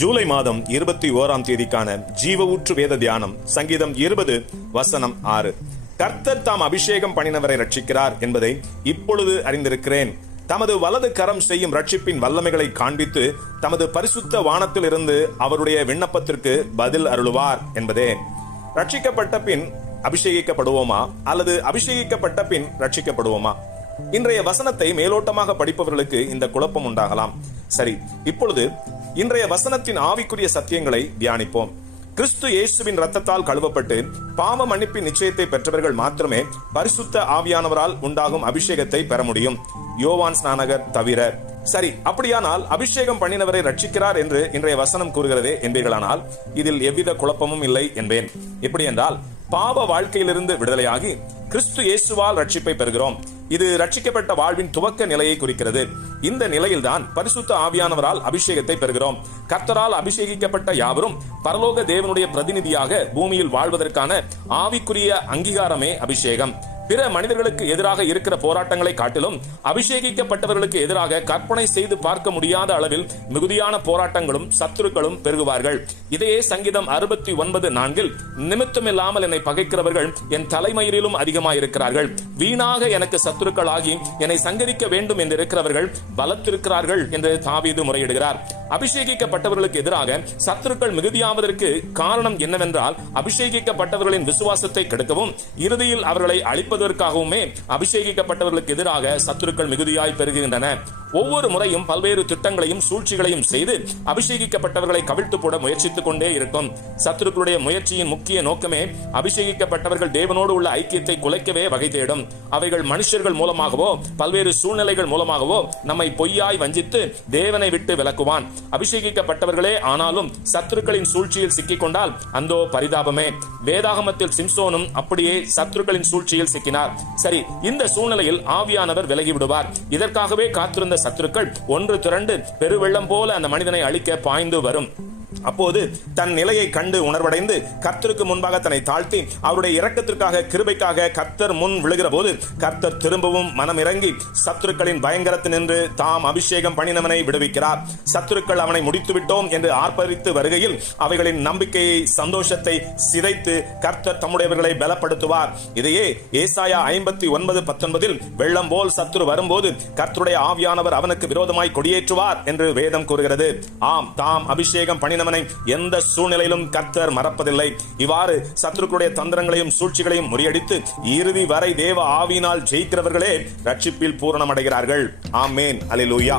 ஜூலை மாதம் 21ஆம் தேதிக்கான ஜீவ ஊற்று வேத தியானம் சங்கீதம் 20 வசனம் 6. கர்த்தர் தாம் அபிஷேகம் பண்ணினவரை ரட்சிக்கிறார் என்பதை இப்பொழுது அறிந்திருக்கிறேன். தமது வலது கரம் செய்யும் ரட்சிப்பின் வல்லமைகளை காண்பித்து தமது பரிசுத்த வானத்தில் இருந்து அவருடைய விண்ணப்பத்திற்கு பதில் அருளுவார் என்பதே. ரட்சிக்கப்பட்ட பின் அபிஷேகிக்கப்படுவோமா அல்லது அபிஷேகிக்கப்பட்ட பின் ரட்சிக்கப்படுவோமா? இன்றைய வசனத்தை மேலோட்டமாக படிப்பவர்களுக்கு இந்த குழப்பம் உண்டாகலாம். சரி, இப்பொழுது இன்றைய வசனத்தின் ஆவிக்குரிய சத்தியங்களை தியானிப்போம். கிறிஸ்து இயேசுவின் ரத்தத்தால் கழுவப்பட்டு பாவ மன்னிப்பின் நிச்சயத்தை பெற்றவர்கள் மாத்திரமே பரிசுத்த ஆவியானவரால் உண்டாகும் அபிஷேகத்தை பெற முடியும், யோவான் ஸ்நானகர் தவிர. சரி, அப்படியானால் அபிஷேகம் பண்ணினவரை ரட்சிக்கிறார் என்று இன்றைய வசனம் கூறுகிறதே என்பீர்களானால் இதில் எவ்வித குழப்பமும் இல்லை என்பேன். எப்படி என்றால், பாவ வாழ்க்கையிலிருந்து விடுதலையாகி கிறிஸ்து இயேசுவால் ரட்சிப்பை பெறுகிறோம். இது ரட்சிக்கப்பட்ட வாழ்வின் துவக்க நிலையை குறிக்கிறது. இந்த நிலையில்தான் பரிசுத்த ஆவியானவரால் அபிஷேகத்தை பெறுகிறோம். கர்த்தரால் அபிஷேகிக்கப்பட்ட யாவரும் பரலோக தேவனுடைய பிரதிநிதியாக பூமியில் வாழ்வதற்கான ஆவிக்குரிய அங்கீகாரமே அபிஷேகம். பிற மனிதர்களுக்கு எதிராக இருக்கிற போராட்டங்களை காட்டிலும் அபிஷேகிக்கப்பட்டவர்களுக்கு எதிராக கற்பனை செய்து பார்க்க முடியாத அளவில் மிகுதியான போராட்டங்களும் சத்துருக்களும் பெருகுவார்கள். இதையே சங்கீதம் 69:4 நிமித்தமில்லாமல் என்னை பகைக்கிறவர்கள் என் தலைமயிரிலும் அதிகமாயிருக்கிறார்கள், வீணாக எனக்கு சத்துருக்கள் ஆகி என்னை சங்கரிக்க வேண்டும் என்று இருக்கிறவர்கள் பலத்திருக்கிறார்கள் என்று தாவீது முறையிடுகிறார். அபிஷேகிக்கப்பட்டவர்களுக்கு எதிராக சத்துருக்கள் மிகுதியாவதற்கு காரணம் என்னவென்றால், அபிஷேகிக்கப்பட்டவர்களின் விசுவாசத்தை கெடுக்கவும் இறுதியில் அவர்களை அழிப்பதற்காகவுமே அபிஷேகிக்கப்பட்டவர்களுக்கு எதிராக சத்துருக்கள் மிகுதியாய் பெருகுகின்றன. ஒவ்வொரு முறையும் பல்வேறு திட்டங்களையும் சூழ்ச்சிகளையும் செய்து அபிஷேகிக்கப்பட்டவர்களை கவிழ்த்து போட முயற்சித்துக் கொண்டே இருக்கும். சத்துருக்களுடைய முயற்சியின் முக்கிய நோக்கமே அபிஷேகிக்கப்பட்டவர்கள் தேவனோடு உள்ள ஐக்கியத்தை குலைக்கவே வகை தேடும். அவைகள் மனுஷர்கள் மூலமாகவோ பல்வேறு சூழ்நிலைகள் மூலமாகவோ நம்மை பொய்யாய் வஞ்சித்து தேவனை விட்டு விலக்குவான். அபிஷேகிக்கப்பட்டவர்களே ஆனாலும் சத்துருக்களின் சூழ்ச்சியில் சிக்கிக் கொண்டால் அந்தோ பரிதாபமே. வேதாகமத்தில் சிம்சோனும் அப்படியே சத்துருக்களின் சூழ்ச்சியில் சிக்கினார். சரி, இந்த சூழ்நிலையில் ஆவியானவர் விலகி விடுவார். இதற்காகவே காத்திருந்த சத்துருக்கள் ஒன்று திரண்டு பெருவெள்ளம் போல அந்த மனிதனை அழிக்க பாய்ந்து வரும். அப்போது தன் நிலையை கண்டு உணர்வடைந்து கர்த்தருக்கு முன்பாக தன்னை தாழ்த்தி அவருடைய இரக்கத்திற்காக கிருபைக்காக கர்த்தர் முன் விழுகிற போது கர்த்தர் திரும்பவும் மனம் இறங்கி சத்துருக்களின் பயங்கரத்தினின்று தாம் அபிஷேகம் பண்ணினவனை விடுவிக்கிறார். சத்துருக்கள் அவனை முடித்து விட்டோம் என்று ஆர்ப்பரித்து வருகையில் அவைகளின் நம்பிக்கையை சந்தோஷத்தை சிதைத்து கர்த்தர் தம்முடையவர்களை பலப்படுத்துவார். இதையே ஏசாயா 59:19 வெள்ளம் போல் சத்துரு வரும்போது கர்த்தருடைய ஆவியானவர் அவனுக்கு விரோதமாய் கொடியேற்றுவார் என்று வேதம் கூறுகிறது. ஆம், தாம் அபிஷேகம் பண்ணினவனை எந்த சூழ்நிலையிலும் கர்த்தர் மறப்பதில்லை. இவ்வாறு சத்துருக்களுடைய தந்திரங்களையும் சூழ்ச்சிகளையும் முறியடித்து இறுதி வரை தேவ ஆவியினால் ஜெயிக்கிறவர்களே ரட்சிப்பில் பூரணமடைகிறார்கள். ஆமென், அல்லேலூயா.